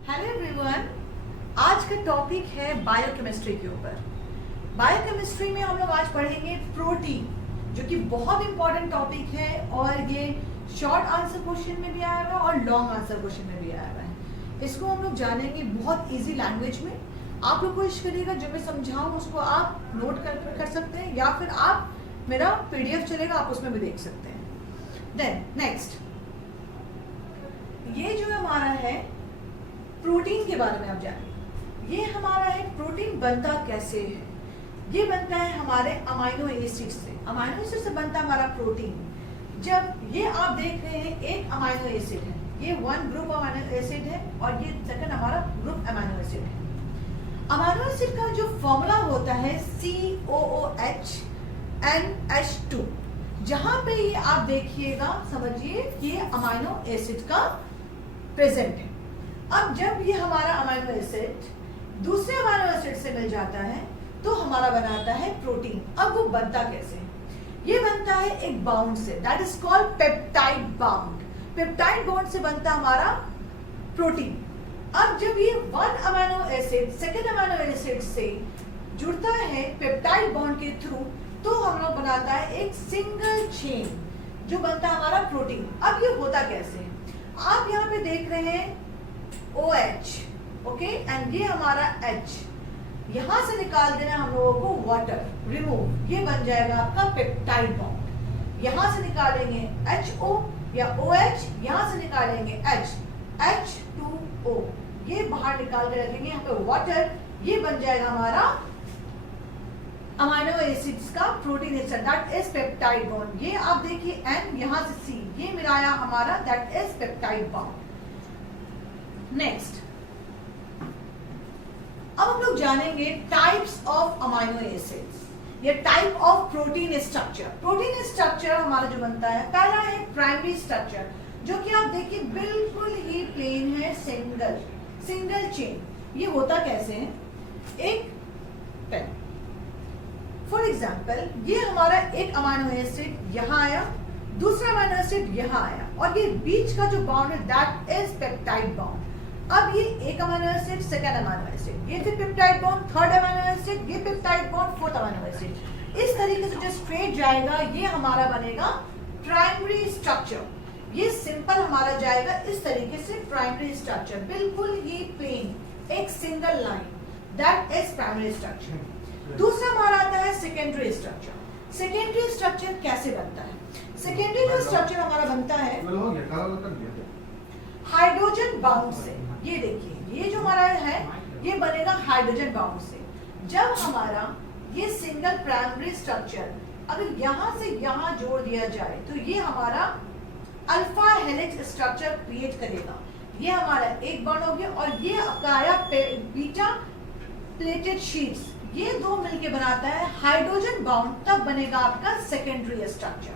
Hello everyone, आज का topic है बायोकेमिस्ट्री के ऊपर। बायोकेमिस्ट्री में हम लोग आज पढ़ेंगे प्रोटीन, जो कि बहुत इंपॉर्टेंट टॉपिक है और ये शॉर्ट आंसर क्वेश्चन में भी आया हुआ है और लॉन्ग आंसर क्वेश्चन में भी आया हुआ है। इसको हम लोग जानेंगे बहुत इजी लैंग्वेज में। आप लोग कोशिश करिएगा जो मैं समझाऊँ उसको आप नोट कर सकते हैं, या फिर आप मेरा PDF चलेगा, आप उसमें भी देख सकते हैं। देन नेक्स्ट, ये जो हमारा है प्रोटीन के बारे में आप जानिए। ये हमारा है प्रोटीन बनता कैसे है। ये बनता है हमारे अमाइनो एसिड से। अमाइनो एसिड से बनता है हमारा प्रोटीन। जब ये आप देख रहे हैं एक अमाइनो एसिड है, ये वन ग्रुप अमाइनो एसिड है और ये सेकंड हमारा ग्रुप अमाइनो एसिड है। अमाइनो एसिड का जो फॉर्मूला होता है COOH NH2। जहां पे ये आप देखिएगा, समझिए कि ये अमाइनो एसिड का प्रेजेंट है। अब जब ये हमारा अमाइनो एसिड दूसरे अमाइनो एसिड से मिल जाता है तो हमारा बनाता है प्रोटीन। अब वो बनता कैसे है? ये बनता है एक बाउंड से, that is called peptide bound. Peptide bond से बनता हमारा प्रोटीन। अब जब ये one amino acid second amino acid से जुड़ता है पेप्टाइड बॉन्ड के थ्रू, तो हम लोग बनाता है एक सिंगल चेन, जो बनता है हमारा प्रोटीन। अब ये होता कैसे है? आप यहाँ पे देख रहे हैं OH, ओके, एंड ये हमारा H। यहां से निकाल देना हम लोगों को वाटर, रिमूव, ये बन जाएगा आपका पेप्टाइड बॉन्ड। यहां से निकालेंगे HO या OH, यहां से निकालेंगे H, H2O, ये बाहर निकाल के रखेंगे यहाँ पे वाटर, ये बन जाएगा हमारा अमाइनो एसिड्स का protein ester, that is peptide bond. ये आप देखिए N, यहां से C, ये मिलाया हमारा, that is peptide bond. Next, अब हम लोग जानेंगे टाइप्स ऑफ अमाइनो एसिड्स या type of protein structure. Protein structure हमारा जो बनता है, पहला है प्राइमरी स्ट्रक्चर, जो कि आप देखिए बिल्कुल ही प्लेन है, सिंगल चेन। ये होता कैसे है? एक पेन, फॉर एग्जाम्पल, ये हमारा एक अमाइनो एसिड यहाँ आया, दूसरा अमाइनो एसिड यहाँ आया, और ये बीच का जो बॉन्ड है दैट इज पेप्टाइड बॉन्ड। अब ये एक amino acid second amino acid, ये फिर peptide bond third amino acid, ये peptide bond fourth amino acid. इस तरीके से जो स्ट्रेट जाएगा ये हमारा बनेगा प्राइमरी स्ट्रक्चर। ये सिंपल हमारा जाएगा इस तरीके से प्राइमरी स्ट्रक्चर, बिल्कुल ही प्लेन, एक single line, that is primary structure. दूसरा हमारा आता है सेकेंडरी स्ट्रक्चर। सेकेंडरी स्ट्रक्चर कैसे बनता है? सेकेंडरी जो स्ट्रक्चर हमारा बनता है हाइड्रोजन बाउंड से। ये देखिए, ये जो हमारा है ये बनेगा हाइड्रोजन बाउंड से। जब हमारा ये सिंगल प्राइमरी स्ट्रक्चर अगर यहाँ से यहाँ जोड़ दिया जाए तो ये हमारा अल्फा हेलिक्स स्ट्रक्चर क्रिएट करेगा। ये हमारा एक बॉन्ड हो गया, और ये आपका आया बीटा प्लेटेड शीट्स, ये दो मिलके बनाता है हाइड्रोजन बाउंड, तब बनेगा आपका सेकेंडरी स्ट्रक्चर।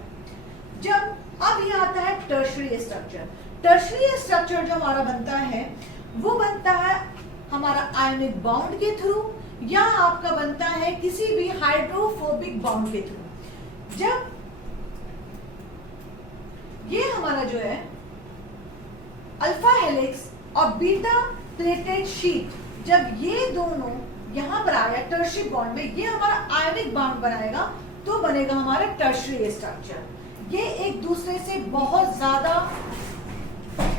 जब अब ये आता है टर्शियरी स्ट्रक्चर। टर्शियरी स्ट्रक्चर जो हमारा बनता है वो बनता है हमारा आयनिक बाउंड के थ्रू, या आपका बनता है किसी भी हाइड्रोफोबिक बाउंड के थ्रू। जब ये हमारा जो है अल्फा हेलिक्स और बीटा प्लेटेड शीट, जब ये दोनों यहां पर आया टर्शियरी बॉन्ड में, ये हमारा आयनिक बाउंड बनाएगा, तो बनेगा हमारा टर्शियरी स्ट्रक्चर। ये एक दूसरे से बहुत ज्यादा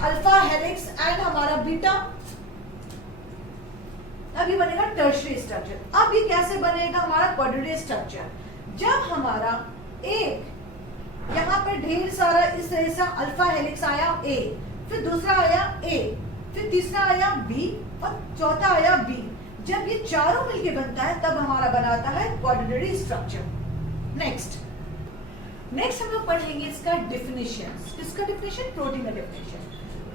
अल्फा हेलिक्स एंड हमारा बीटा, अब ये बनेगा टर्शियरी स्ट्रक्चर। अब ये कैसे बनेगा हमारा क्वाड्रेटिक स्ट्रक्चर? जब हमारा एक यहाँ पर ढेर सारा इस तरह से अल्फा हेलिक्स आया A, फिर दूसरा आया A, फिर तीसरा आया B और चौथा आया B, जब ये चारों मिलके बनता है तब हमारा बनाता है क्वाड्रेटिक स्ट्रक्चर। नेक्स्ट हम लोग पढ़ेंगे इसका डिफिनेशन। किसका डिफिनेशन? प्रोटीन का definition.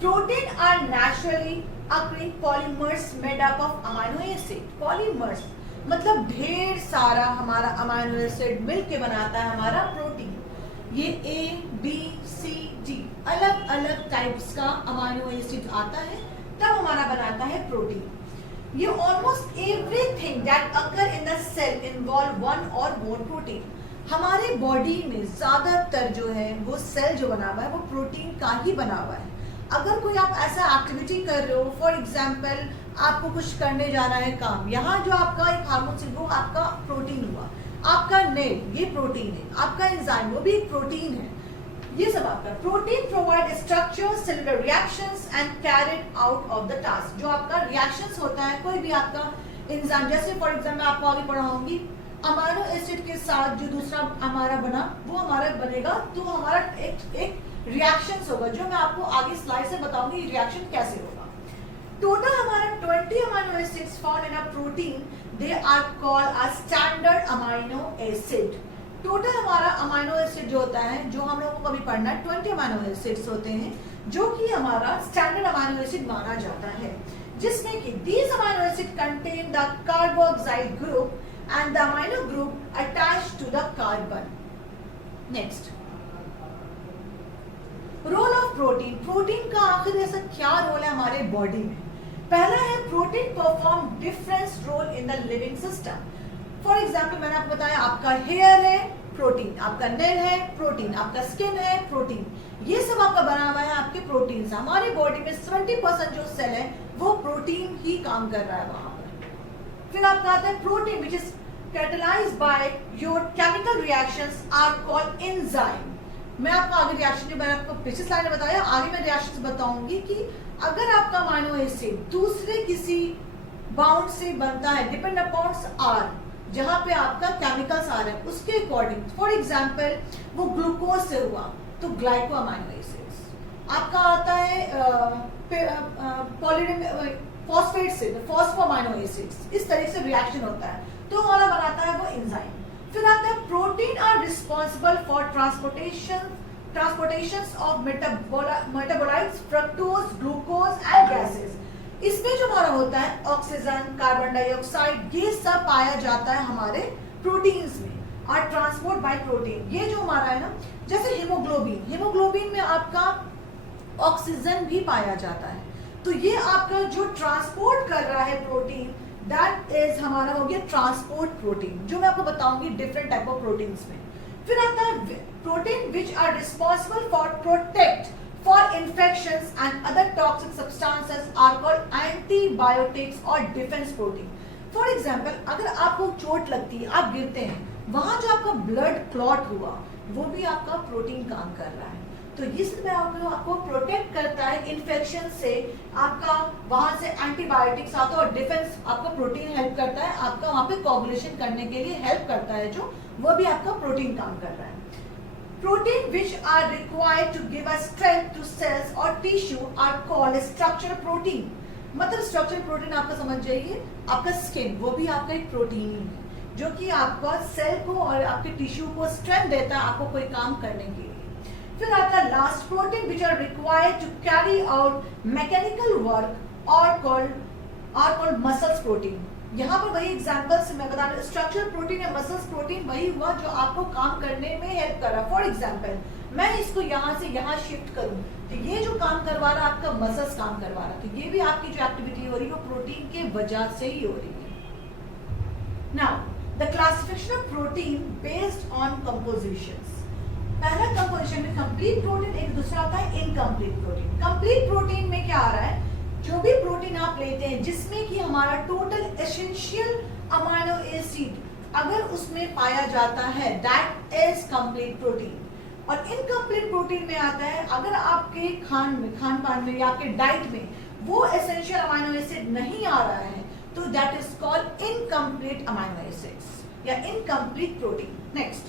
Protein are naturally occurring polymers made up of amino acid. Polymers मतलब ढेर सारा हमारा अमाइनो एसिड मिलके बनाता है हमारा प्रोटीन। ये A, B, C, D अलग अलग टाइप्स का अमाइनो एसिड आता है, तब हमारा बनाता है प्रोटीन। ये almost everything that occur in the cell involve one और मोर प्रोटीन। हमारे बॉडी में ज्यादातर जो है वो सेल जो बना हुआ है वो प्रोटीन का ही बना हुआ है। अगर कोई आप ऐसा एक्टिविटी कर रहे हो, फॉर एग्जाम्पल आपको कुछ करने जाना है काम, यहाँ जो आपका एक हार्मोन से वो आपका प्रोटीन हुआ, आपका नेल ये प्रोटीन है, आपका एंजाइम वो भी एक प्रोटीन है, ये सब आपका protein provide structure cellular reactions and carried out of the task. जो आपका रिएक्शंस होता है कोई भी आपका एंजाइम, जैसे फॉर एग्जाम्पल आपको आगे पढ़ाऊंगी अमाइनो एसिड के साथ जो दूसरा हमारा बना वो हमारा बनेगा, तो हमारा एक रिएक्शंस होगा जो मैं आपको आगे स्लाइड से बताऊंगी रिएक्शन कैसे होगा। टोटल हमारा 20 amino acids found in a protein, they are called a standard amino acid. Total हमारा अमाइनो एसिड जो होता है, जो हम लोगों को कभी पढ़ना है, 20 अमाइनो एसिड्स होते हैं जो कि हमारा स्टैंडर्ड अमाइनो एसिड माना जाता है, जिसमें कि these amino acid contain the carboxyl group and the amino group attached to the carbon. Next, role of protein. Protein का आखिर ऐसा क्या रोल है हमारे बॉडी में? पहला है protein perform different role in the living system. For example मैंने आपको बताया आपका हेयर है प्रोटीन, आपका नेल है प्रोटीन, आपका स्किन है प्रोटीन, ये सब आपका बना हुआ है आपके प्रोटीन से। हमारी बॉडी में 70% जो सेल है वो प्रोटीन ही काम कर रहा है वहां पर। फिर आपका आता है protein which is catalysed by your chemical reactions are called enzyme. मैं आपको आगे रिएक्शन के बारे में आपको पिछले स्लाइड में बताया, आगे मैं रिएक्शन बताऊंगी कि अगर आपका अमाइनो एसिड दूसरे किसी बाउंड से बनता है, डिपेंड अपॉन आर, जहां पे आपका केमिकल्स आ रहे हैं उसके अकॉर्डिंग, फॉर एग्जांपल वो ग्लूकोज से हुआ तो ग्लाइको अमाइनो एसिड्स। आपका आता है फॉस्फेट से फॉस्फो अमाइनो एसिड्स। इस तरह से रिएक्शन होता है तो हमारा बनाता है वो एंजाइम। फिर आता है protein are responsible for transportation of metabolites fructose glucose and gases. इसमें जो हमारा होता है ऑक्सीजन कार्बन डाइऑक्साइड ये सब पाया जाता है हमारे प्रोटीन्स में और ट्रांसपोर्ट बाय प्रोटीन। ये जो हमारा है ना, जैसे हीमोग्लोबिन, हीमोग्लोबिन में आपका ऑक्सीजन भी पाया जाता है, तो ये आपका जो ट्रांसपोर्ट कर रहा है प्रोटीन दैट इज हमारा हो गया ट्रांसपोर्ट प्रोटीन, जो मैं आपको बताऊंगी डिफरेंट टाइप ऑफ प्रोटीन्स में। फिर आता है protein which are responsible for protect for infections and other toxic substances are called antibiotics और डिफेंस प्रोटीन। फॉर एग्जाम्पल अगर आपको चोट लगती है, आप गिरते हैं, वहां जो आपका ब्लड क्लॉट हुआ वो भी आपका प्रोटीन काम कर रहा है, तो ये सब आपको प्रोटेक्ट करता है इन्फेक्शन से, आपका वहां से एंटीबायोटिक्स आता है और डिफेंस आपका प्रोटीन हेल्प करता है, आपका वहां पे कोगुलेशन करने के लिए हेल्प करता है, जो वो भी आपका प्रोटीन काम कर रहा है। Protein which are required to give a strength to cells और tissue are called structural protein. मतलब स्ट्रक्चरल प्रोटीन आपका समझ जाइए, आपका स्किन वो भी आपका एक प्रोटीन ही है जो कि आपका सेल को और आपके टिश्यू को स्ट्रेंथ देता है आपको कोई काम करने के लिए। फिर आता है last protein which are required to carry out mechanical work और कॉल्ड मसल्स प्रोटीन। यहाँ पर वही एग्जांपल से मैं बता रहा हूँ, स्ट्रक्चरल प्रोटीन या मसल्स प्रोटीन वही हुआ जो आपको काम करने में हेल्प कर रहा है। फॉर एग्जांपल मैं इसको यहाँ से यहाँ शिफ्ट करूँ तो ये जो काम करवा रहा है आपका मसल्स काम करवा रहा है, तो ये भी आपकी जो एक्टिविटी हो रही है वो प्रोटीन के वजह से ही हो रही है। Now the classification of protein based on compositions. पहला कंपोजिशन में कंप्लीट प्रोटीन, एक दूसरा आता है इनकम्प्लीट प्रोटीन। कंप्लीट प्रोटीन में क्या आ रहा है, जो भी प्रोटीन आप लेते हैं जिसमें कि हमारा टोटल एसेंशियल अमाइनो एसिड अगर उसमें पाया जाता है दैट इज कंप्लीट प्रोटीन। और इनकम्प्लीट प्रोटीन में आता है अगर आपके खान पान में या आपके डाइट में वो एसेंशियल अमाइनो एसिड नहीं आ रहा है तो that is called incomplete amino acids या इनकम्प्लीट प्रोटीन। नेक्स्ट,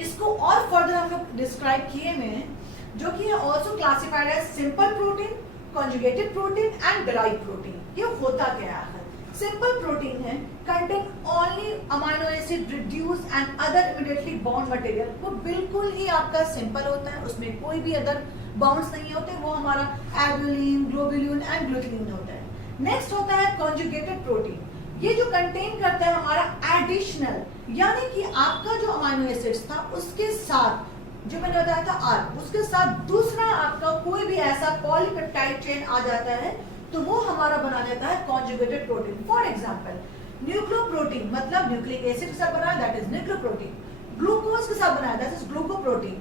इसको और फर्दर हम लोग डिस्क्राइब किए में जो कि है also classified as simple protein, conjugated protein and derived protein. ये होता क्या है? सिंपल प्रोटीन है contain only amino acid reduce and other immediately bound material. वो बिल्कुल ही आपका सिंपल होता है, उसमें कोई भी अदर बाउंड्स नहीं होते, वो हमारा एल्ब्यूलिन, ग्लोबुलिन एंड ग्लूटिन होता है। नेक्स्ट होता है कॉन्जुगेटेड प्रोटीन, ये जो कंटेन करता है हमारा एडिशनल, यानी कि आपका जो अमाइनो एसिड्स था उसके साथ जो मैंने बताया था आर, उसके साथ दूसरा आपका कोई भी ऐसा पॉलीपेप्टाइड चेन आ जाता है तो वो हमारा बना देता है conjugated protein. For example nucleoprotein मतलब न्यूक्लिक एसिड के साथ बना दैट इज न्यूक्लियोप्रोटीन, ग्लूकोज के साथ बना दैट इज ग्लूकोप्रोटीन,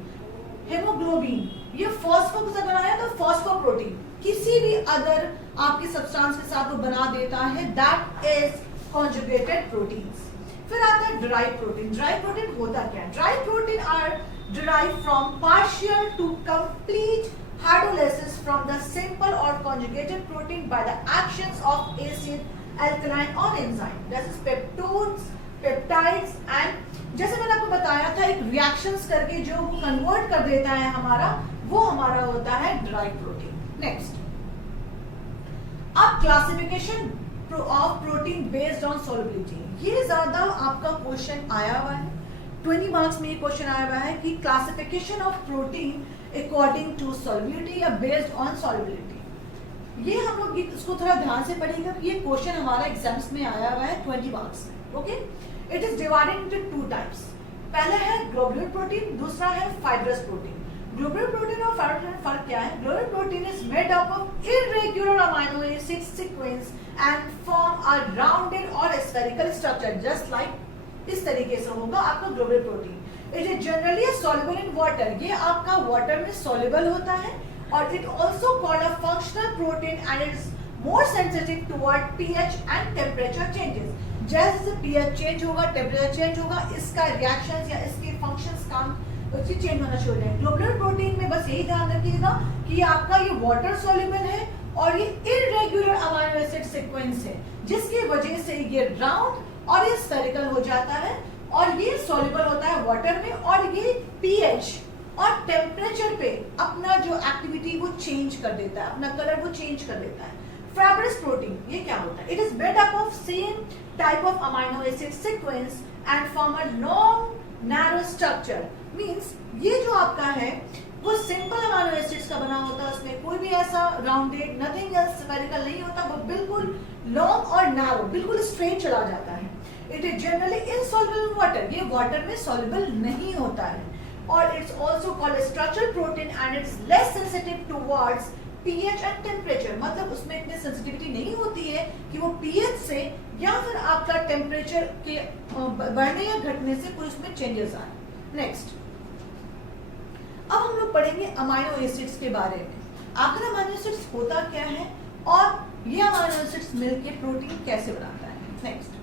हेमोग्लोबिन ये फॉस्फो के साथ बनाया तो फॉस्फोप्रोटीन, किसी भी अदर आपके सब्सटेंस के साथ वो बना देता है, दैट इज कॉन्जुगेटेड प्रोटीन्स। फिर आता है ड्राई प्रोटीन। ड्राई प्रोटीन होता क्या है? Dry protein are derived from partial to complete hydrolysis from the simple or conjugated protein by the actions of acid, alkaline or enzyme. That is peptides and जैसे मैंने आपको बताया था एक reactions करके जो कन्वर्ट कर देता है हमारा, वो हमारा होता है ड्राई प्रोटीन। नेक्स्ट, अब classification of protein based on solubility, ये ज्यादा आपका क्वेश्चन आया हुआ है, 20 मार्क्स में ये क्वेश्चन आया हुआ है कि classification of protein according to solubility या बेस्ड ऑन सॉल्युबिलिटी। ये हम लोग इसको थोड़ा ध्यान से पढ़ेंगे, ये क्वेश्चन हमारा एग्जाम्स में आया हुआ है 20 मार्क्स में। Okay, it is divided into two types. पहला है ग्लोबुलर प्रोटीन, दूसरा है फाइब्रस प्रोटीन। ग्लोबुलर प्रोटीन और फाइब्रस में फर्क क्या है? Globular protein is made up of irregular amino acid sequence and form a rounded और स्फेरिकल स्ट्रक्चर, जस्ट लाइक इस तरीके से होगा आपका globular protein. It is generally soluble in water, ये आपका वाटर में सॉल्युबल होता है, और it also called a functional protein and it is more sensitive toward pH and temperature changes. जैसे पीएच चेंज होगा, टेम्परेचर चेंज होगा, इसका रिएक्शंस या इसके फंक्शंस काम चेंज होना शुरू हो जाएंगे। ग्लोबुलर प्रोटीन में बस यही ध्यान रखिएगा कि आपका ये वाटर सॉल्युबल है और ये इर्रेगुलर अमीनो एसिड सीक्वेंस है, जिसकी वजह से ये राउंड और ये स्फेरिकल हो जाता है, और ये सॉल्युबल होता है वाटर में, और ये पीएच और टेम्परेचर पे अपना जो एक्टिविटी वो चेंज कर देता है, अपना कलर वो चेंज कर देता है। फाइब्रस प्रोटीन ये क्या होता है? It is made up of same type of amino acid sequence and form a long narrow structure. Means ये जो आपका है वो सिंपल अमीनो एसिड्स का बना होता है, उसमें कोई भी ऐसा राउंडेड नथिंग एल्स स्फेरिकल नहीं होता, वो बिल्कुल लॉन्ग और नैरो, बिल्कुल स्ट्रेट चला जाता है। It is generally insoluble in water, ये वाटर में सॉल्युबल नहीं होता है, और it's also called structural protein and it's less sensitive towards pH and temperature, मतलब उसमें इतनी सेंसिटिविटी नहीं होती है कि वो पीएच से या फिर आपका टेम्परेचर के बढ़ने या घटने से कोई उसमें चेंजेस आए। नेक्स्ट, अब हम लोग पढ़ेंगे अमीनो एसिड्स के बारे में। आखिर अमीनो एसिड्स होता क्या है और ये अमीनो एसिड्स मिलकर प्रोटीन कैसे बनाता है। Next,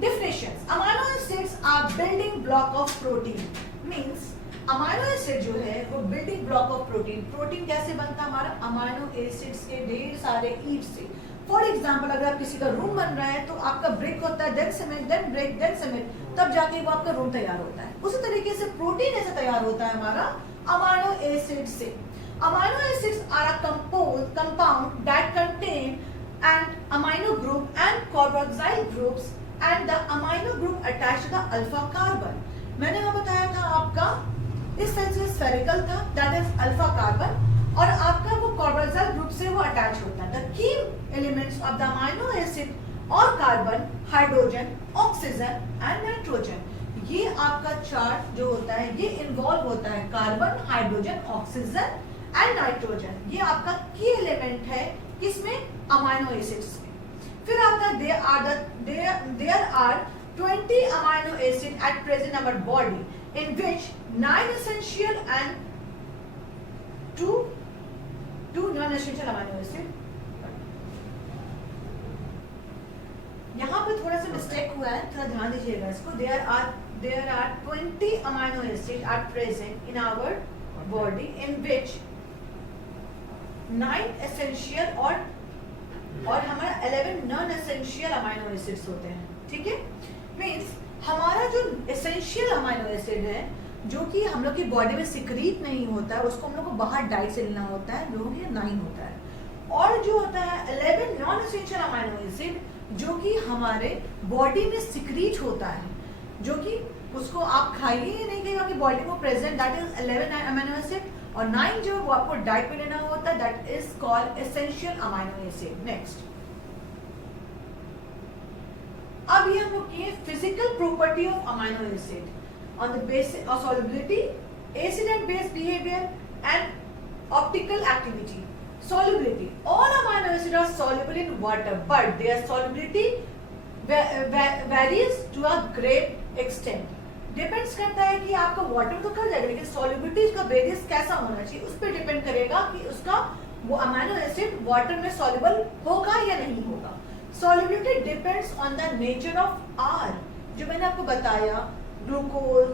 definitions. Amino acids are building block of protein. Means amino acid जो है वो building block of protein. Protein कैसे बनता है हमारा? अमाइनो एसिड्स के ढेर सारे ईट से। फॉर एग्जांपल अगर आप किसी का रूम बन रहा है तो आपका ब्रिक होता है, then cement, then brick, then cement, तब जाके वो आपका रूम तैयार होता है। उसी तरीके से प्रोटीन ऐसे तैयार होता है हमारा अमाइनो एसिड से। Amino acids are a compound that contain an amino group and carboxyl groups and the amino group attached to the alpha carbon. मैंने वो बताया था आपका इस तरह से स्फेरिकल था, that is alpha carbon, और आपका वो कार्बोक्सिल ग्रुप से वो अटैच होता है। The key elements of the amino acid और carbon, hydrogen, oxygen and nitrogen, ये आपका चार्ट जो होता है ये इन्वॉल्व होता है carbon, hydrogen, oxygen and nitrogen. ये आपका की एलिमेंट है किसमें? अमाइनो एसिड्स में। फिर आता है there are 20 amino acid at present in our body, in which 9 essential and 2 non-essential amino acid. यहाँ पे थोड़ा सा मिस्टेक हुआ है, थोड़ा ध्यान दीजिएगा इसको। there are 20 amino acid at present in our body, in which 9 essential और हमारा 11 नॉन एसेंशियल अमाइनो एसिड्स होते हैं। ठीक है, मींस हमारा जो एसेंशियल अमाइनो एसिड है जो कि हम लोग की बॉडी में सिक्रीट नहीं होता है, उसको हम लोग को बाहर डाइट से लेना होता है, जो कि 9 होता है, और जो होता है 11 नॉन एसेंशियल अमाइनो एसिड जो कि हमारे बॉडी में सिक्रीट होता है, जो कि उसको आप खाइए नहीं खाइएगा कि बॉडी में present, that is 11 amino acid, और 9 जो वो आपको डाइट में लेना होता है, that is called essential amino acid. Next, अब ये हम लोग किए physical property of amino acid on the basis of solubility, acid and base behaviour and optical activity. Solubility, all amino acids are soluble in water, but their solubility varies to a great extent. Depends करता है कि आपका water तो कर जाएगा, लेकिन solubility का basis कैसा होना चाहिए उस पर डिपेंड करेगा कि उसका वो अमीनो एसिड वाटर में सॉल्युबल होगा या नहीं होगा। Solubility depends on the nature of R, जो मैंने आपको बताया, ग्लूकोज,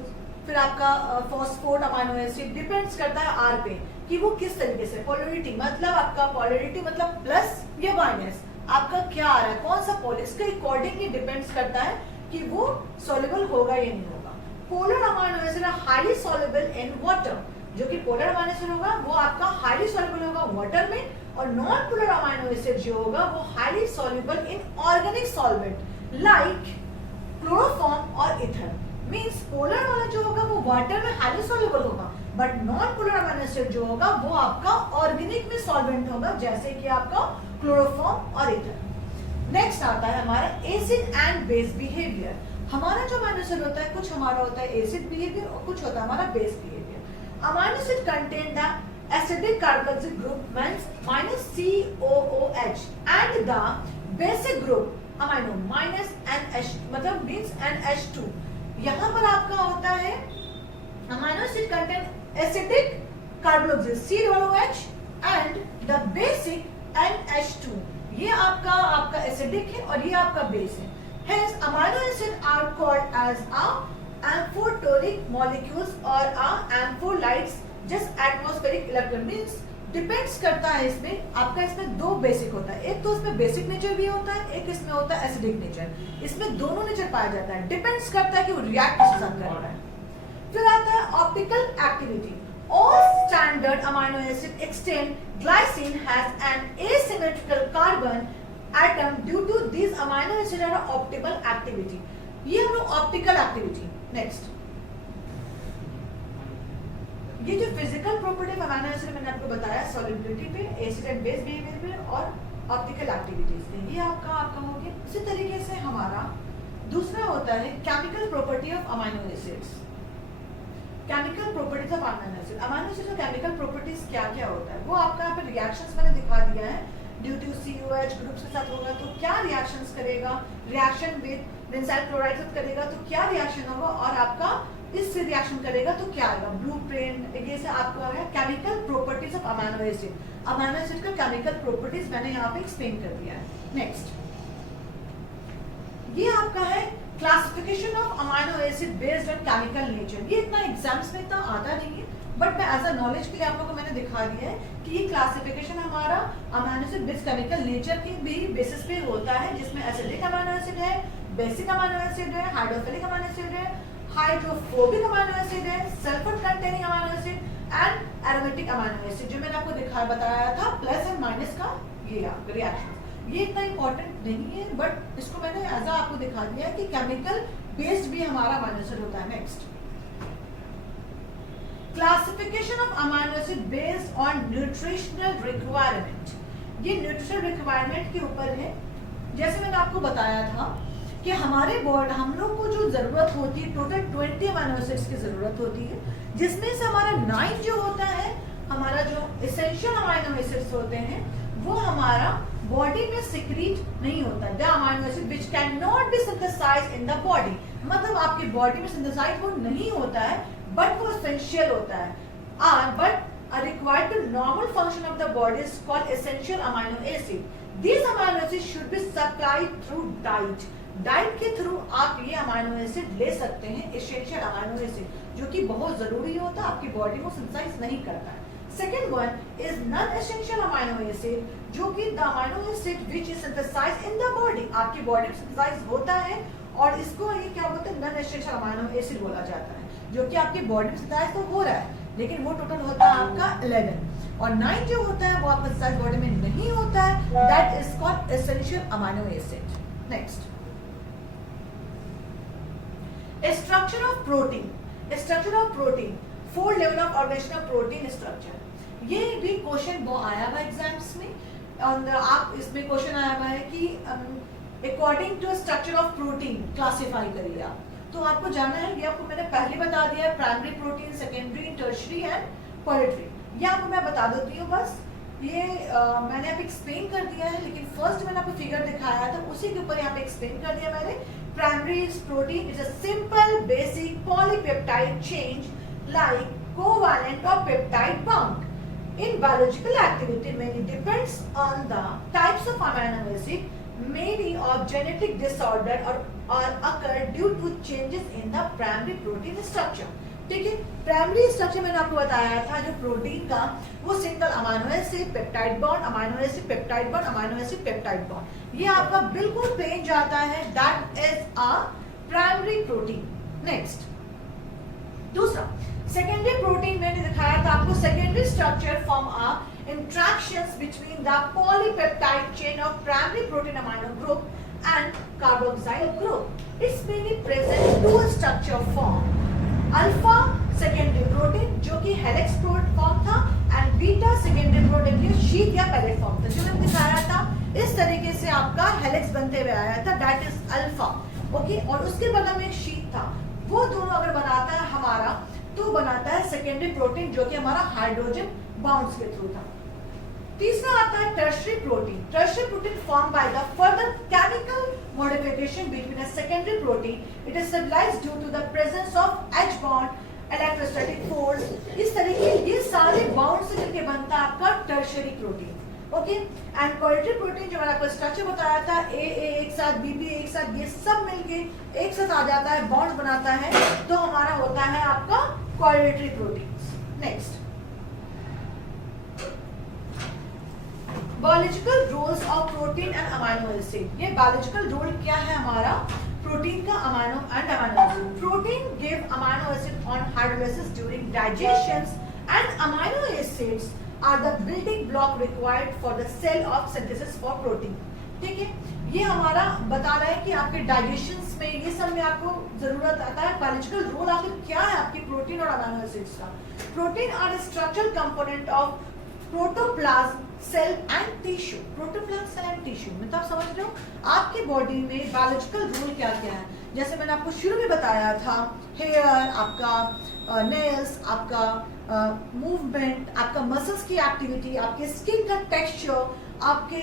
फिर आपका फॉस्फोट अमीनो एसिड डिपेंड्स करता है आर पे कि वो किस तरीके से। पोलैरिटी मतलब आपका पोलैरिटी मतलब प्लस या माइनस, आपका क्या आ रहा है, कौन सा पोल, इसके अकॉर्डिंगली डिपेंड्स करता है कि वो सॉल्युबल होगा या नहीं होगा। Polar amino acid highly soluble in water, जो कि पोलर अमीनो एसिड होगा वो आपका हाईली सॉल्युबल होगा वाटर में, और नॉन पोलर अमीनो एसिड जो होगा वो highly soluble in organic solvent like chloroform और ईथर। मींस पोलर वाला जो होगा वो वाटर में हाईली सॉल्युबल होगा, but non polar amino acid जो होगा वो आपका ऑर्गेनिक में सॉल्वेंट होगा, जैसे कि आपका क्लोरोफॉर्म और ईथर। नेक्स्ट आता है हमारा एसिड एंड बेस बिहेवियर। हमारा जो अमीनो एसिड होता है, कुछ हमारा होता है एसिड बिहेवियर और कुछ होता है हमारा base behaviour. Amino acid contain the acidic carboxylic group minus COOH and the basic group amino minus NH मतलब means NH2। यहाँ पर आपका होता है amino acid contain acidic carboxylic COOH and the basic NH2। ये आपका एसिडिक है और ये आपका बेस है। Hence amino acids are called as a amphoteric molecules or a ampholytes just atmospheric electron। means depends करता है इसमें आपका, इसमें दो बेसिक होता है, एक तो इसमें बेसिक नेचर भी होता है, एक इसमें होता है एसिडिक नेचर। इसमें दोनों नेचर पाया जाता है, डिपेंड्स करता है कि वो रिएक्ट किसके साथ कर रहा है। फिर आता है optical activity. All standard amino acid extend glycine has an asymmetrical carbon atom due to these amino acids are optimal activity। ये हम लोग ऑप्टिकल एक्टिविटी। नेक्स्ट ये जो physical property of amino acid मैंने आपको बताया, सॉल्युबिलिटी पे, एसिड एंड बेस बिहेवियर पे और ऑप्टिकल एक्टिविटीज पे, ये आपका हो गया। इसी तरीके से हमारा दूसरा होता है chemical property of amino acids. Chemical properties of amino acid. Amino acid का केमिकल प्रॉपर्टीज क्या क्या होता है वो आपका यहाँ पे रिएक्शंस मैंने दिखा दिया है। ड्यू टू COH ग्रुप्स के साथ होगा तो क्या रिएक्शंस करेगा, रिएक्शन विद बेंजाइल क्लोराइड से करेगा तो क्या रिएक्शन होगा, और आपका इससे रिएक्शन करेगा तो क्या आएगा, ब्लूप्रिंट। ये से आपको है chemical properties of amino acid. Amino acid का केमिकल प्रॉपर्टीज मैंने यहाँ पे एक्सप्लेन कर दिया है। नेक्स्ट ये आपका है classification of amino acid based on chemical nature. ये इतना एग्जाम्स में इतना आता नहीं है, बट मैं एज अ नॉलेज के लिए आप लोगों को मैंने दिखा दिया है कि ये क्लासिफिकेशन हमारा amino acid based chemical nature के भी बेसिस पे होता है, जिसमें एसिडिक अमीनो एसिड है, बेसिक अमीनो एसिड है, हाइड्रोफिलिक अमीनो एसिड है, हाइड्रोफोबिक अमीनो एसिड है, sulphur containing amino acid and aromatic amino acid, जो मैंने आपको बताया था प्लस एंड माइनस का ये रिएक्शन। ये इतना इंपॉर्टेंट नहीं है, बट इसको मैंने एज आपको दिखा दिया है कि केमिकल बेस्ड भी हमारा अमीनो एसिड होता है। Next classification of amino acid based on nutritional requirement. ये न्यूट्रिशनल रिक्वायरमेंट के ऊपर है। जैसे मैंने आपको बताया था कि हमारे बॉडी हम लोग को जो जरूरत होती है टोटल 20 अमीनो एसिड्स की जरूरत होती है, जिसमें से हमारा 9 जो होता है, हमारा जो एसेंशियल अमीनो एसिड्स होते हैं वो हमारा बॉडी में सिक्रीट नहीं होता। The amino acid which can not be synthesised in the body, मतलब आपकी बॉडी में सिंथेसाइज वो नहीं होता है, बट वो एसेंशियल होता है। But required to normal function of the body is called essential amino acid. These amino acids should be supplied through diet. Diet के थ्रू आप ये अमीनो एसिड ले सकते हैं, एसेंशियल अमीनो एसिड, जो कि बहुत जरूरी होता है, आपकी बॉडी को सिंथेसाइज नहीं करता है। Second one is non essential amino acid, जो कि the amino acid which is synthesised in the body, आपकी बॉडी में सिंथेसाइज होता है, और इसको ये क्या बोलते हैं, नॉन एसेंशियल अमीनो एसिड बोला जाता है, जो कि आपकी बॉडी में सिंथेसाइज तो हो रहा है, लेकिन वो टोटल होता है आपका 11, और 9 जो होता है वो आपका सिंथेसाइज बॉडी में नहीं होता है, that is called essential amino acid. Next structure of protein. Structure of protein, 4 level of organisation protein structure. ये भी क्वेश्चन वो आया हुआ एग्जाम्स में, और आप इसमें क्वेश्चन आया हुआ है कि according to structure of protein classify करिए आप। तो आपको जाना है, ये आपको मैंने पहले बता दिया है, primary protein, secondary, tertiary and poultry. ये आपको मैं बता देती हूँ बस। ये मैंने आप एक्सप्लेन कर दिया है, लेकिन फर्स्ट मैंने आपको फिगर दिखाया था उसी के ऊपर यहाँ पे एक्सप्लेन कर दिया मैंने। Primary protein is a simple basic polypeptide change like covalent और peptide bond in biological activity mainly depends on the types of amino acid maybe of genetic disorder or occur due to changes in the primary protein structure। ठीक है, primary structure मैंने आपको बताया था जो protein का, वो single amino acid peptide bond, amino acid peptide bond, amino acid peptide bond, ये आपका बिल्कुल प्लेन जाता है, that is a primary protein. Next दूसरा सेकेंडरी प्रोटीन मैंने दिखाया था आपको। Secondary structure form a interactions between the polypeptide chain of primary protein amino group and carboxyl group. It's mainly present dual structure form. Alpha secondary protein जो कि helix form था and beta secondary protein जो sheet या palette form था, जो मैंने दिखाया था इस तरीके से आपका हेलिक्स बनते हुए आया था, that is अल्फा। ओके, और उसके बगल में एक शीट था, वो दोनों अगर बनाता है हमारा तो बनाता है सेकेंडरी प्रोटीन जो कि हमारा हाइड्रोजन बॉन्ड्स के थ्रू था। तीसरा आता है tertiary protein. Tertiary protein form by the further chemical modification between a secondary protein, it is stabilised due to the presence of H bond, electrostatic force, इस तरीके ये सारे बॉन्ड से मिलकर बनता है आपका tertiary protein. Okay, and quality protein जो मैंने आपको स्ट्रक्चर बताया था, ए एक साथ, बी एक साथ, ये सब मिलके एक साथ आ जाता है, बॉन्ड बनाता है, तो हमारा होता है आपका quality protein. Next biological roles of protein and amino acid. ये बायोलॉजिकल रोल क्या है हमारा प्रोटीन का, amino acid. Protein give amino acid on hydrolysis during digestion and amino acids are the building block required for the cell of synthesis for protein. ठीक है, ये हमारा बता रहा है कि आपके डाइजेशन में ये सब में आपको जरूरत आता है। बायोलॉजिकल रोल आखिर क्या है आपकी प्रोटीन और अमाइनो एसिड्स का। Protein are structural component of protoplasm cell and tissue. Protoplasm cell and tissue में तो आप समझ रहे हो आपकी बॉडी में बायोलॉजिकल रोल क्या क्या है। जैसे मैंने आपको शुरू में बताया था, हेयर, आपका नेल्स, आपका मूवमेंट, आपका मसल्स की एक्टिविटी, आपके स्किन का टेक्सचर, आपके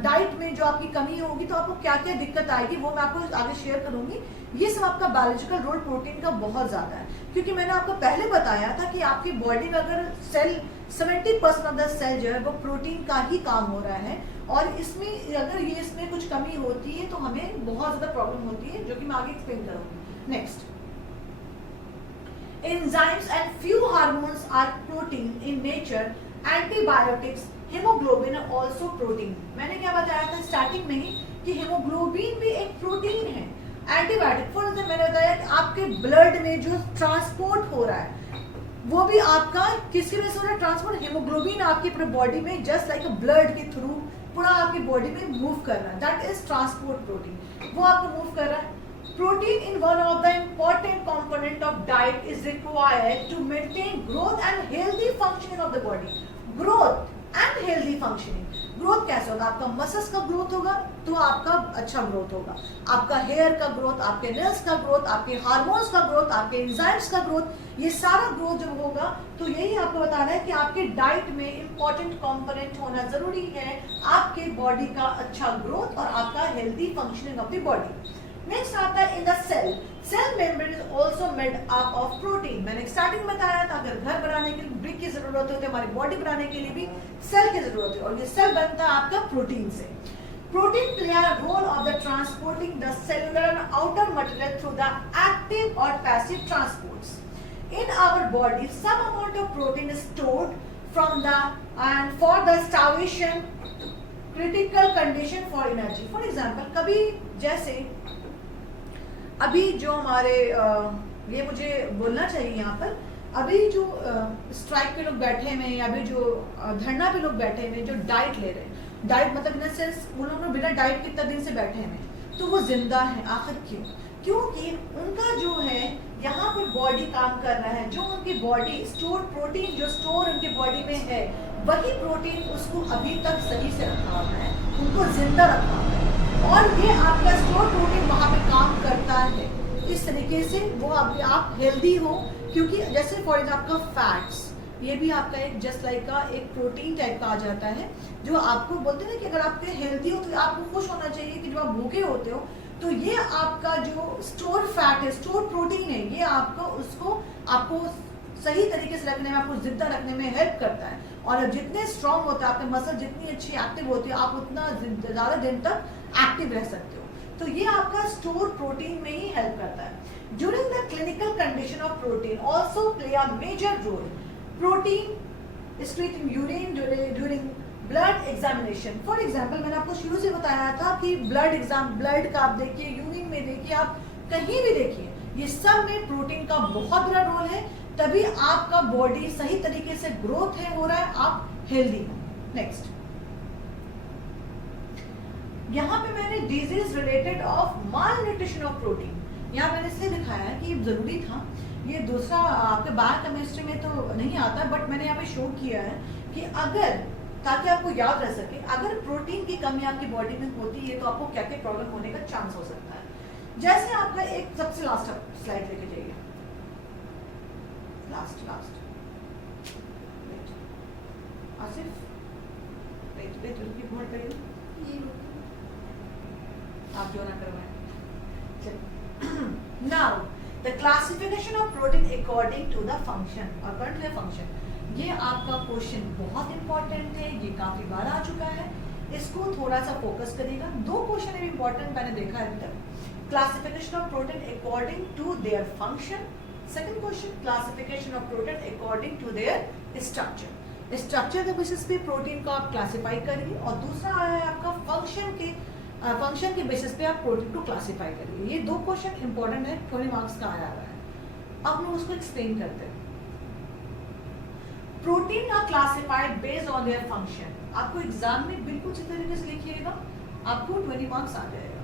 डाइट में जो आपकी कमी होगी तो आपको क्या क्या दिक्कत आएगी वो मैं आपको आगे शेयर करूंगी। ये सब आपका बायोलॉजिकल रोल प्रोटीन का बहुत ज्यादा है, क्योंकि मैंने आपको पहले बताया था कि आपकी बॉडी में अगर सेल 70% ऑफ द सेल जो है वो प्रोटीन का ही काम हो रहा है, और इसमें अगर ये इसमें कुछ कमी होती है तो हमें बहुत ज्यादा प्रॉब्लम होती है, जो कि मैं आगे एक्सप्लेन करूंगी। Next, enzymes and few hormones are protein in nature, antibiotics, hemoglobin are also protein। मैंने क्या बताया था स्टार्टिंग में ही कि हेमोग्लोबिन भी एक प्रोटीन है। एंटीबायोटिक फॉर एग्जाम्पल मैंने बताया कि आपके ब्लड में जो ट्रांसपोर्ट हो रहा है वो भी आपका किसकी वजह से हो रहा है, ट्रांसपोर्ट। हेमोग्लोबिन आपकी पूरे बॉडी में जस्ट लाइक अ ब्लड के थ्रू पूरा आपकी बॉडी में मूव कर रहा है, दैट इज ट्रांसपोर्ट प्रोटीन, वो आपको मूव कर रहा है। Protein in one of the important component of diet is required to maintain growth and healthy functioning of the body। Growth and healthy functioning। Growth कैसे होगा, आपका मसल्स का growth होगा तो आपका अच्छा ग्रोथ होगा, आपका हेयर का ग्रोथ, आपके नेल्स का ग्रोथ, आपके हार्मोन्स का ग्रोथ, आपके एंजाइम्स का ग्रोथ, ये सारा ग्रोथ जब होगा तो यही आपको बता रहा है कि आपके डाइट में इंपॉर्टेंट कंपोनेंट होना जरूरी है आपके बॉडी का अच्छा ग्रोथ और आपका healthy functioning of the body. Next आता है in the cell. Cell membrane is also made up of protein. मैंने स्टार्टिंग में बताया था अगर घर बनाने के लिए ब्रिक की जरूरत होती है, हमारी बॉडी बनाने के लिए भी सेल की जरूरत है, और ये सेल बनता है आपका प्रोटीन से। Protein play a role of the transporting the cellular and outer material through the active और passive transports. In our body some amount of protein is stored from the end for the starvation critical condition for energy. For example कभी जैसे अभी जो हमारे ये मुझे बोलना चाहिए यहाँ पर, अभी जो स्ट्राइक पे लोग बैठे हुए हैं, अभी जो धरना पे लोग बैठे हुए हैं, जो डाइट ले रहे हैं, डाइट मतलब इन द सेंस वो लोग बिना डाइट कितना दिन से बैठे हैं तो वो जिंदा है। आखिर क्यों? क्योंकि उनका जो है यहाँ पर बॉडी काम कर रहा है, जो उनकी बॉडी स्टोर प्रोटीन जो स्टोर उनकी बॉडी में है वही प्रोटीन उसको अभी तक सही से रखा हुआ है, उनको जिंदा रखा हुआ है, और ये आपका स्टोर प्रोटीन वहाँ पे काम करता है। इस तरीके से वो आप हेल्दी हो, क्योंकि जैसे फॉर एग्जाम्पल फैट्स, ये भी आपका एक जस्ट लाइक का एक प्रोटीन टाइप का आ जाता है, जो आपको बोलते हैं ना कि अगर आपके हेल्दी हो तो आपको खुश होना चाहिए कि जब आप भूखे होते हो तो ये आपका जो स्टोर फैट है, स्टोर प्रोटीन है, ये आपको सही तरीके से रखने में, आपको जिंदा रखने में हेल्प करता है। और जितने स्ट्रांग होता है आपके मसल, जितनी अच्छी एक्टिव होती है, आप उतना ज्यादा दिन तक एक्टिव रह सकते हो। तो ये आपका स्टोर प्रोटीन में ही हेल्प करता है। During the clinical condition of protein also play a major role. Protein excrete in urine during blood examination. For example मैंने आपको शुरू से बताया था कि ब्लड का आप देखिए, यूरिन में देखिए, आप कहीं भी देखिए, ये सब में प्रोटीन का बहुत बड़ा रोल है, तभी आपका बॉडी सही तरीके से ग्रोथ है हो रहा है, आप हेल्दी हो। नेक्स्ट, यहाँ पे मैंने disease related of mall nutrition of protein, यहाँ मैंने इसलिए दिखाया है कि जरूरी था, ये दूसरा आपके बायोकेमिस्ट्री में तो नहीं आता, बट मैंने यहाँ पे शो किया है कि अगर, ताकि आपको याद रह सके, अगर प्रोटीन की कमी आपकी बॉडी में होती है तो आपको क्या क्या प्रॉब्लम होने का चांस हो सकता है। जैसे आपका एक सबसे लास्ट स्लाइड लेके जाइए, लास्ट आसिफ, वेट बहुत करिए, आप जो ना करवाएं। Now the classification of protein according to the function और अकॉर्डिंग टू द फंक्शन, ये आपका क्वेश्चन बहुत इंपॉर्टेंट है, ये काफी बार आ चुका है, इसको थोड़ा सा फोकस करिएगा। दो क्वेश्चन है इंपॉर्टेंट मैंने देखा है अभी तक, classification of protein according to their function, second question classification of protein according to their structure. Structure के बेसिस पे प्रोटीन को आप क्लासिफाई करिए, और दूसरा आया है आपका फंक्शन के बेसिस पे आप प्रोटीन को क्लासिफाई करिए। ये दो क्वेश्चन इंपॉर्टेंट है, 20 मार्क्स का आया हुआ है। अब हम उसको एक्सप्लेन करते हैं। Protein are classified based on their function, आपको एग्जाम में बिल्कुल इसी तरीके से लिखिएगा, आपको 20 मार्क्स आ जाएगा।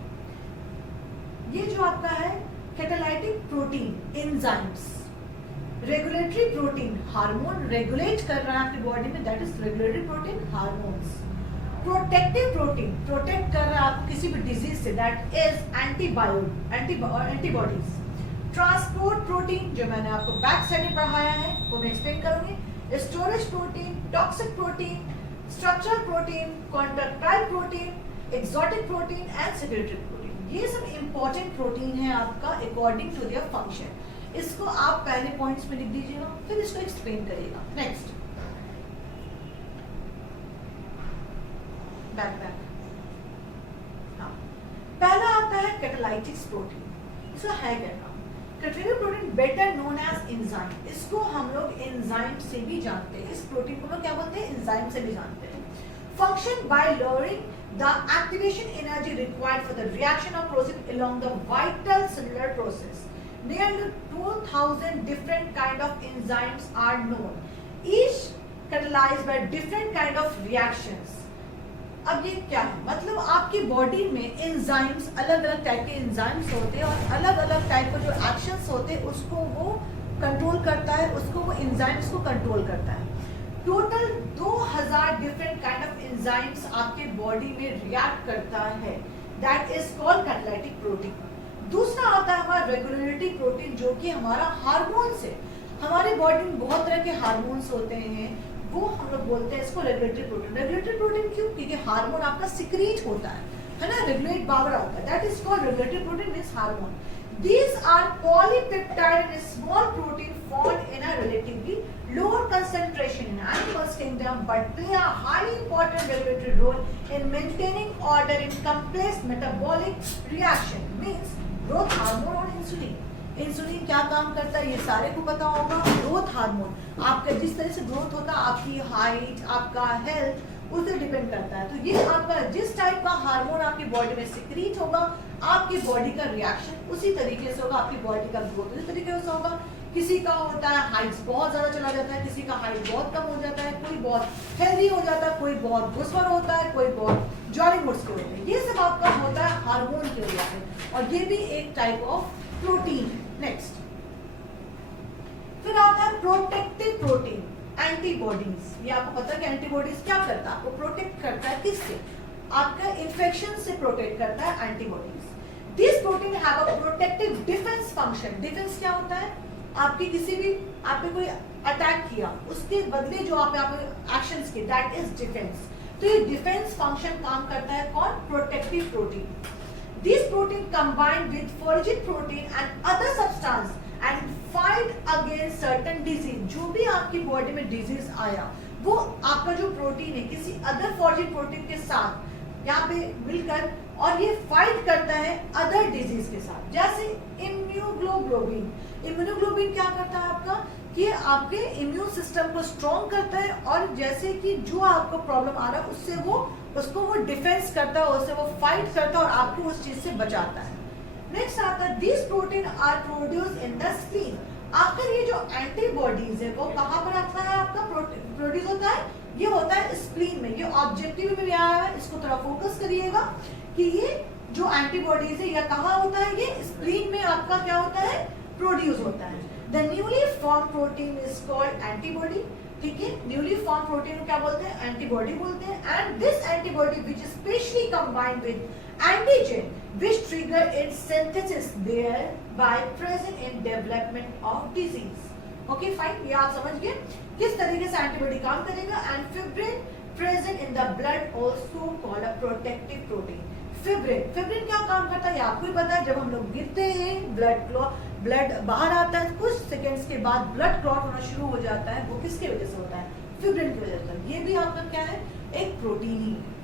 ये जो आपका है catalytic protein, enzymes, regulatory protein, hormone regulate कर रहा है आपकी बॉडी में, that is regulatory protein, hormones. Protective protein, protect कर रहा है आपको किसी भी डिजीज से, that is antibodies. Transport protein, जो मैंने आपको बैक साइड पढ़ाया है वो मैं एक्सप्लेन करूंगी। Storage protein, toxic protein, structural protein, contractile protein, exotic protein and secretary protein, ये सब इंपॉर्टेंट प्रोटीन है आपका अकॉर्डिंग टू देयर फंक्शन। इसको आप पहले पॉइंट्स में लिख दीजिएगा, फिर इसको एक्सप्लेन करिएगा। नेक्स्ट, बैक हाँ, पहला आता है कैटालाइटिक प्रोटीन। इसका है क्या काम? Catalytic protein better known as enzyme, इसको हम लोग एंजाइम से भी जानते हैं, इस प्रोटीन को लोग क्या बोलते हैं, एंजाइम से भी जानते हैं। Function by lowering the activation energy required for the reaction of protein along the vital cellular process. Nearly 2000 different kind of enzymes are known, each catalyzed by different kind of reactions. अब ये क्या है, मतलब आपकी body में enzymes, अलग अलग type के एंजाइम्स होते हैं और अलग अलग टाइप के जो एक्शंस होते हैं उसको वो कंट्रोल करता है, उसको वो एंजाइम्स को कंट्रोल करता है। Total 2000 different kind of enzymes आपके बॉडी में रिएक्ट करता है, that is called catalytic protein. दूसरा आता है हमारा रेगुलेटरी प्रोटीन, जो कि हमारा हार्मोन्स है। हमारे बॉडी में बहुत तरह के हार्मोन्स होते हैं, वो हम लोग बोलते हैं इसको रेगुलेटरी प्रोटीन। रेगुलेटरी प्रोटीन क्यों? क्योंकि हार्मोन आपका सिक्रीट होता है ना, रेगुलेट बावरा होता है, that is called regulatory protein means hormone. These are polypeptide and small protein found in a relatively lower concentration in animals kingdom, but play a highly important regulatory role in maintaining order in complex metabolic reaction. Means growth hormone और insulin. Insulin क्या काम करता है ये सारे को पता होगा। ग्रोथ हार्मोन आपका जिस तरह से ग्रोथ होता है, आपकी हाइट, आपका हेल्थ उस पर डिपेंड करता है। तो ये आपका जिस टाइप का हार्मोन आपकी बॉडी में सिक्रीट होगा, आपकी बॉडी का रिएक्शन उसी तरीके से होगा, आपकी बॉडी का ग्रोथ उसी तरीके से होगा। किसी का होता है हाइट बहुत ज्यादा चला जाता है, किसी का हाइट बहुत कम हो जाता है, कोई बहुत हेल्दी हो जाता है, कोई बहुत गुस्वर होता है, कोई बहुत जॉली मूड्स के होते हैं। ये सब आपका होता है हार्मोन की वजह से, और ये भी एक टाइप ऑफ प्रोटीन है। नेक्स्ट, फिर आता है प्रोटेक्टिव प्रोटीन, एंटीबॉडीज। ये आपको पता है कि एंटीबॉडीज क्या करता है, आपको प्रोटेक्ट करता है किससे, आपका इन्फेक्शन से प्रोटेक्ट करता है antibodies. This protein have a protective defence function. Defence क्या होता है, आपकी किसी भी आप पे कोई अटैक किया, उसके बदले जो आप एक्शंस के, दैट इज डिफेंस। तो ये डिफेंस फंक्शन काम करता है कौन? Protective protein. This protein combined with फोरेजिक protein and other substance and fight against certain disease. जो भी आपकी बॉडी में डिजीज आया, वो आपका जो प्रोटीन है किसी अदर फोरेजिक प्रोटीन के साथ यहाँ पे मिलकर और ये फाइट करता है अदर डिजीज के साथ। जैसे इम्यूनोग्लोबुलिन, इम्यूनोग्लोबुलिन क्या करता है आपका कि आपके इम्यून सिस्टम को स्ट्रॉन्ग करता है, और जैसे कि जो आपको प्रॉब्लम आ रहा है उससे उसको वो डिफेंस करता है, उससे वो फाइट करता है और आपको उस चीज से बचाता है। नेक्स्ट आता है this protein are produce in the skin. आखिर ये जो एंटीबॉडीज है वो कहाँ पर आता है आपका प्रोड्यूस होता है? ये होता है स्प्लीन में। ये ऑब्जेक्टिव में भी आया है, इसको थोड़ा फोकस करिएगा कि ये जो एंटीबॉडीज है ये कहाँ होता है? ये स्प्लीन में आपका क्या होता है? प्रोड्यूस होता है। The newly form protein is called antibody. ठीक है, न्यूली फॉर्म प्रोटीन को क्या बोलते हैं? एंटीबॉडी बोलते हैं। And this antibody which is specially combined with antigen which trigger its synthesis thereby present in development of disease. Okay, fine, ये आप समझ गए किस तरीके से एंटीबॉडी काम करेगा। And fibrin present in the blood also called a protective protein. Fibrin क्या काम करता है? आपको ही पता है, जब हम लोग गिरते हैं ब्लड बाहर आता है, कुछ सेकेंड्स के बाद ब्लड क्लॉट होना शुरू हो जाता है। वो किसकी वजह से होता है? फिब्रिन की वजह से। ये भी आपका क्या है? एक प्रोटीन ही है।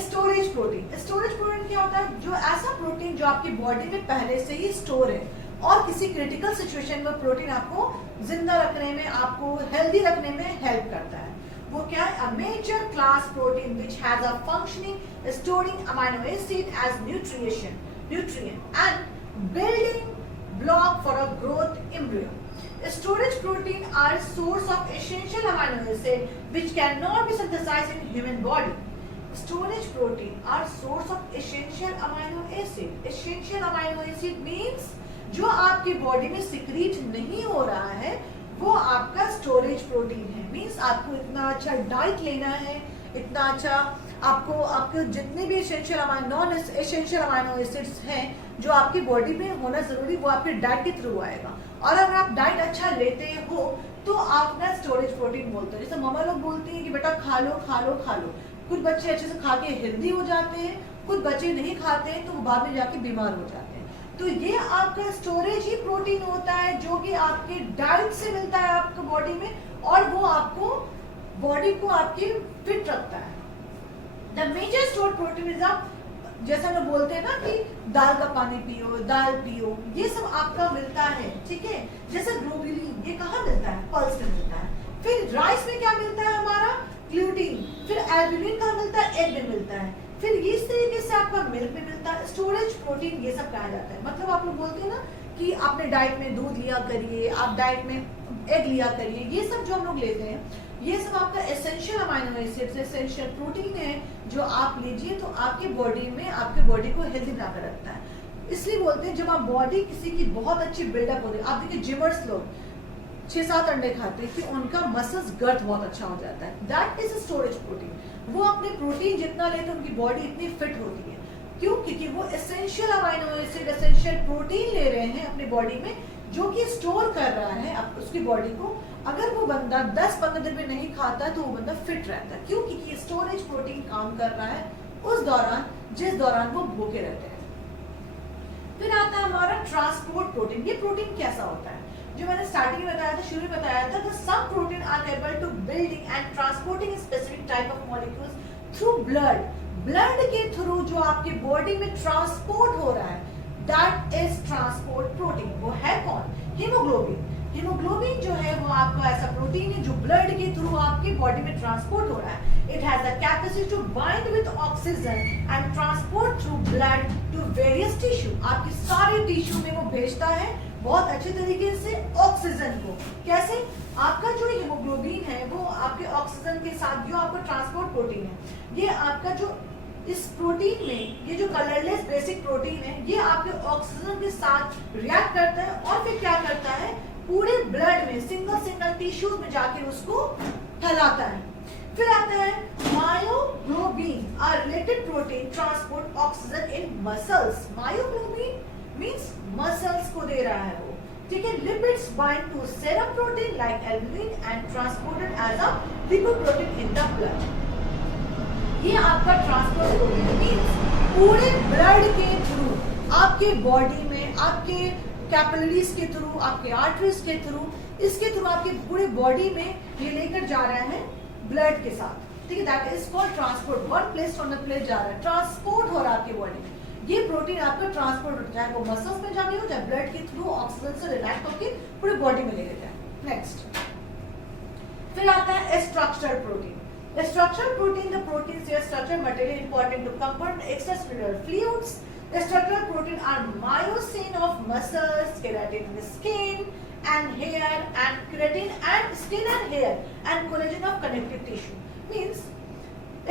स्टोरेज प्रोटीन, स्टोरेज प्रोटीन क्या होता है? जो ऐसा प्रोटीन जो आपकी बॉडी में पहले से ही स्टोर है और किसी क्रिटिकल सिचुएशन में प्रोटीन आपको जिंदा रखने में, आपको हेल्दी रखने में हेल्प करता है। वो क्या है? A major class protein which has a functioning storing amino acid as nutrient and building block for a growth embryo. Storage protein are source of essential amino acid which cannot be synthesized in human body. Storage protein are source of essential amino acid. Essential amino acid means जो आपकी body में secrete नहीं हो रहा है वो आपका storage protein है। मीन्स आपको इतना अच्छा डाइट लेना है, इतना अच्छा आपको जितने भी नॉन एसेंशियल अमाइनो एसिड्स हैं जो आपकी बॉडी में होना जरूरी, वो आपके डाइट के थ्रू आएगा। और अगर आप डाइट अच्छा लेते हो तो आप ना स्टोरेज प्रोटीन बोलते हो। जैसे मम्मा लोग बोलती हैं कि बेटा खा लो खा लो खा लो। कुछ बच्चे अच्छे से खा के हेल्दी हो जाते हैं, कुछ बच्चे नहीं खाते हैं तो वो बाद में जाके बीमार हो जाते हैं। तो ये आपका स्टोरेज ही प्रोटीन होता है जो कि आपके डाइट से मिलता है आपको बॉडी में, और वो आपको बॉडी को आपकी फिट रखता है। The major store protein is a, जैसा हम बोलते हैं ना कि दाल का पानी पियो, दाल पियो, ये सब आपका मिलता है। ठीक है, जैसे ग्लोबुलिन ये कहाँ मिलता है? पल्स में मिलता है। फिर राइस में क्या मिलता है? हमारा ग्लूटीन। फिर एल्ब्यूमिन कहाँ मिलता है? एग में मिलता है। फिर इस तरीके से आपका मिल्क में मिलता है। स्टोरेज प्रोटीन ये सब कहा जाता है। मतलब आप लोग बोलते हैं ना कि आपने डाइट में दूध लिया करिए, आप डाइट में एग लिया करिए, ये सब जो हम लोग लेते हैं ये सब आपका essential amino acids, essential protein है जो आप लीजिए तो आपके बॉडी में आपके बॉडी को हेल्दी बनाकर रखता है। इसलिए बोलते हैं जब आप बॉडी किसी की बहुत अच्छी बिल्डअप होती है, आप देखिए जिमर्स लोग 6-7 अंडे खाते हैं कि उनका मसल्स गर्थ बहुत अच्छा हो जाता है। That is storage protein. वो अपने प्रोटीन जितना लेते हैं उनकी बॉडी इतनी फिट होती है। क्यों? क्योंकि वो essential amino acid, essential protein ले रहे हैं अपनी बॉडी में जो कि स्टोर कर रहा है उसकी बॉडी को। अगर वो बंदा 10-15 दिन में नहीं खाता है तो वो बंदा फिट रहता है। क्यों? क्योंकि स्टोरेज प्रोटीन काम कर रहा है उस दौरान जिस दौरान वो भूखे रहते हैं। फिर आता है हमारा ट्रांसपोर्ट प्रोटीन। ये प्रोटीन कैसा होता है? जो मैंने स्टार्टिंग में बताया था, शुरू में बताया था कि some protein are able to building and transporting specific type of molecules through blood. Blood के थ्रू जो आपकी बॉडी में ट्रांसपोर्ट हो रहा है दैट इज ट्रांसपोर्ट प्रोटीन। वो है कौन? हीमोग्लोबिन। हीमोग्लोबिन जो है वो आपका ऐसा प्रोटीन है जो ब्लड के थ्रू आपकी बॉडी में ट्रांसपोर्ट हो रहा है। It has the capacity to bind with oxygen and transport through blood to various tissue. आपकी सारे टिश्यू में वो भेजता है बहुत अच्छे तरीके से ऑक्सीजन को। कैसे? आपका जो हीमोग्लोबिन है वो आपके ऑक्सीजन के साथ, जो आपका ट्रांसपोर्ट प्रोटीन है, ये आपका जो इस प्रोटीन में ये जो कलरलेस बेसिक प्रोटीन है ये आपके ऑक्सीजन के साथ रिएक्ट करता है और फिर क्या करता है पूरे ब्लड में सिंगल टिश्यूज में जाके उसको फैलाता है। फिर आता है myoglobin, a related protein transport oxygen in muscles. Myoglobin means muscles को दे रहा है वो, ठीक है। Lipids bind to serum protein like albumin and transported as a lipoprotein in the blood. ये आपका ट्रांसपोर्ट प्रोटीन मींस पूरे ब्लड के थ्रू आपके बॉडी में, आपके कैपिलरीज के थ्रू, आपके आर्टरीज के थ्रू, इसके थ्रू आपके पूरे बॉडी में ये लेकर जा रहा है ब्लड के साथ, ठीक है। That is called transport. One place to another place जा रहा है, ट्रांसपोर्ट हो रहा है आपकी बॉडी में। ये प्रोटीन आपका ट्रांसपोर्ट हो, चाहे वो मसल्स में जाके हो, चाहे ब्लड के थ्रू ऑक्सीजन से रिलैक्स होकर पूरे बॉडी में लेकर जाए। नेक्स्ट फिर आता है structural protein. Structural protein, the proteins their structure material important to compound extracellular fluids. The structural protein are myosin of muscles, keratin in the skin and hair, and keratin and skin and hair, and collagen of connective tissue. Means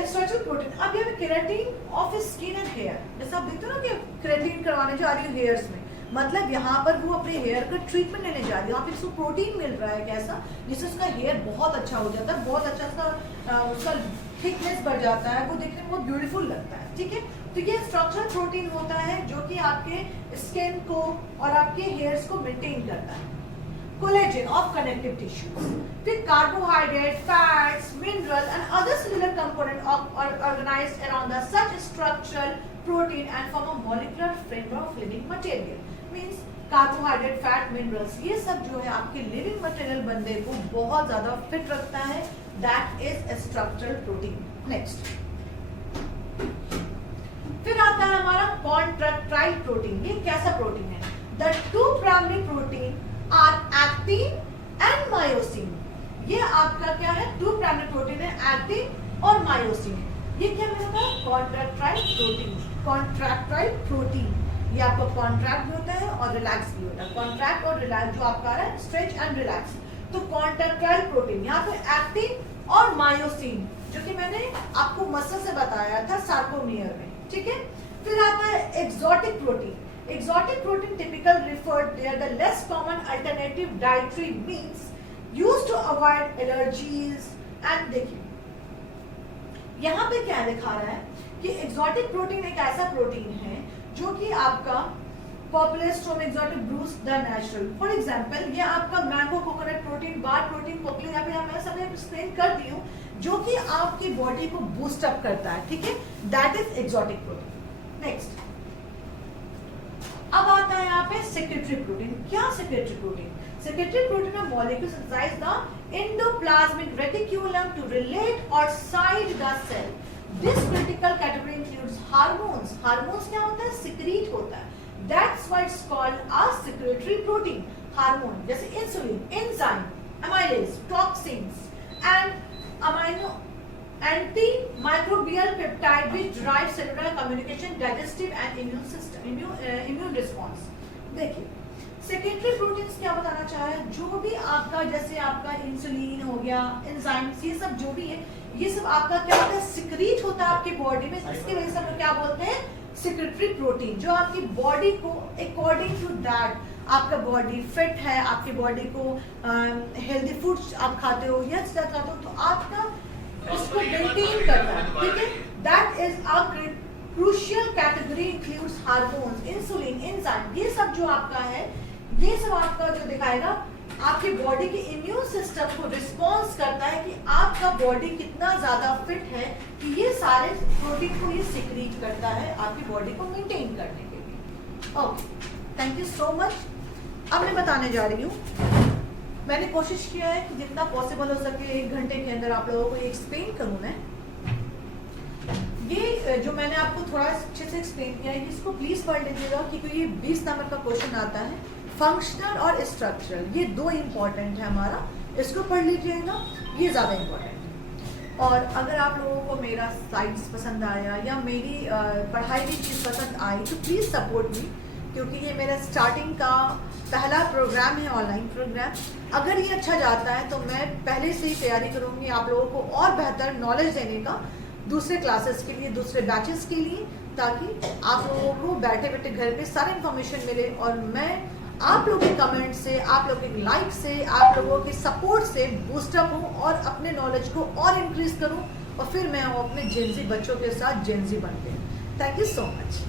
structural protein. अब ये keratin of skin and hair. जैसा आप देखते हो ना कि keratin करवाने जा रही है hairs में, मतलब यहाँ पर वो अपने हेयर का ट्रीटमेंट लेने जा रही है, वहाँ पे उसको प्रोटीन मिल रहा है कैसा, जिससे उसका हेयर बहुत अच्छा हो जाता है, बहुत अच्छा उसका थिकनेस बढ़ जाता है, वो देखने में बहुत ब्यूटीफुल लगता है, ठीक है। तो ये स्ट्रक्चरल प्रोटीन होता है जो कि आपके स्किन को और आपके हेयर्स को मेंटेन करता है। कोलेजन ऑफ कनेक्टिव टिश्यूज, फिर carbohydrate, fats, mineral and other cellular component organised around the such structural protein and form a molecular framework of living material. Means carbohydrate, fat, minerals, ये सब जो है आपके living material बंदे को बहुत ज्यादा फिट रखता है। That is structural protein. Next फिर आता है हमारा कॉन्ट्रैक्टाइल प्रोटीन। ये कैसा प्रोटीन है? The two primary protein are actin and myosin. ये आपका क्या है? टू प्राइमरी प्रोटीन है, एक्टिन और मायोसिन। ये क्या मिलता है? Contractile protein. कॉन्ट्रैक्टाइल प्रोटीन ये आपका कॉन्ट्रैक्ट भी होता है और रिलैक्स भी होता है। कॉन्ट्रैक्ट और रिलैक्स जो आपका है स्ट्रेच एंड रिलैक्स। तो कॉन्ट्रैक्टाइल प्रोटीन, यहाँ पे एक्टिन और मायोसिन जो कि मैंने आपको मसल से बताया था सार्कोमियर में, ठीक है। फिर आता है exotic protein. Exotic protein typical referred they are the less common alternative dietary means used to avoid allergies. And देखिए यहाँ पे क्या दिखा रहा है कि एक्सोटिक प्रोटीन एक ऐसा प्रोटीन है जो कि आपका popular storm exotic brews the natural. For example ये आपका mango coconut protein, bar protein, कोकले, या फिर मैं सब एक्सप्लेन कर दी हूँ, जो कि आपकी बॉडी को बूस्ट अप करता है, ठीक है। That is exotic protein. Next अब आता है यहाँ पे सेक्रेटरी प्रोटीन। क्या secretary protein? Secretary protein of molecules inside the endoplasmic reticulum to relate or side the cell. This critical category includes hormones. Hormones क्या होता है? secrete होता है। That's why it's called a secretory protein. Hormone जैसे insulin, enzyme, amylase, toxins, and amino antimicrobial peptide which drive cellular communication, digestive and immune system, immune response. देखिए secondary proteins क्या बताना चाह रहे हैं? जो भी आपका जैसे आपका इंसुलिन हो गया, एंजाइम्स, ये सब जो भी है, ये सब आपका क्या होता है? सिक्रीट होता है आपकी बॉडी में। इसकी वजह से हम क्या बोलते हैं? सेक्रेटरी प्रोटीन, जो आपकी बॉडी को अकॉर्डिंग टू दैट, आपका बॉडी फिट है, आपकी बॉडी को हेल्दी फूड्स आप खाते हो, ये सब खाते हो, तो आपका उसको मेंटेन करता है, ठीक है। That is a crucial category includes hormones, insulin, enzyme, ये सब जो आपका है, ये सब आपका जो दिखाएगा आपकी बॉडी के इम्यून सिस्टम को रिस्पॉन्स करता है कि आपका बॉडी कितना ज्यादा फिट है, कि ये सारे प्रोटीन को ये सिक्रीट करता है आपकी बॉडी को मेंटेन करने के लिए। Okay, thank you so much. अब मैं बताने जा रही हूँ, मैंने कोशिश किया है कि जितना पॉसिबल हो सके 1 घंटे के अंदर आप लोगों को एक्सप्लेन करूँ मैं। ये जो मैंने आपको थोड़ा अच्छे से एक्सप्लेन किया है, इसको प्लीज पढ़ लीजिएगा क्योंकि ये 20 नंबर का क्वेश्चन आता है। फंक्शनल और स्ट्रक्चरल, ये 2 इंपॉर्टेंट है हमारा, इसको पढ़ लीजिएगा, ये ज्यादा इंपॉर्टेंट है। और अगर आप लोगों को मेरा स्लाइड्स पसंद आया या मेरी पढ़ाई की चीज़ पसंद आई तो प्लीज़ सपोर्ट मी, क्योंकि ये मेरा स्टार्टिंग का पहला प्रोग्राम है, ऑनलाइन प्रोग्राम। अगर ये अच्छा जाता है तो मैं पहले से ही तैयारी करूँगी आप लोगों को और बेहतर नॉलेज देने का, दूसरे क्लासेस के लिए, दूसरे बैचेस के लिए, ताकि आप लोगों को बैठे बैठे घर पे सारी इन्फॉर्मेशन मिले। और मैं आप लोगों के कमेंट से, आप लोगों के लाइक से, आप लोगों के सपोर्ट से बूस्टअप हूँ और अपने नॉलेज को और इंक्रीज करूँ, और फिर मैं अपने जेनजी बच्चों के साथ जेनजी बनते हैं। Thank you so much.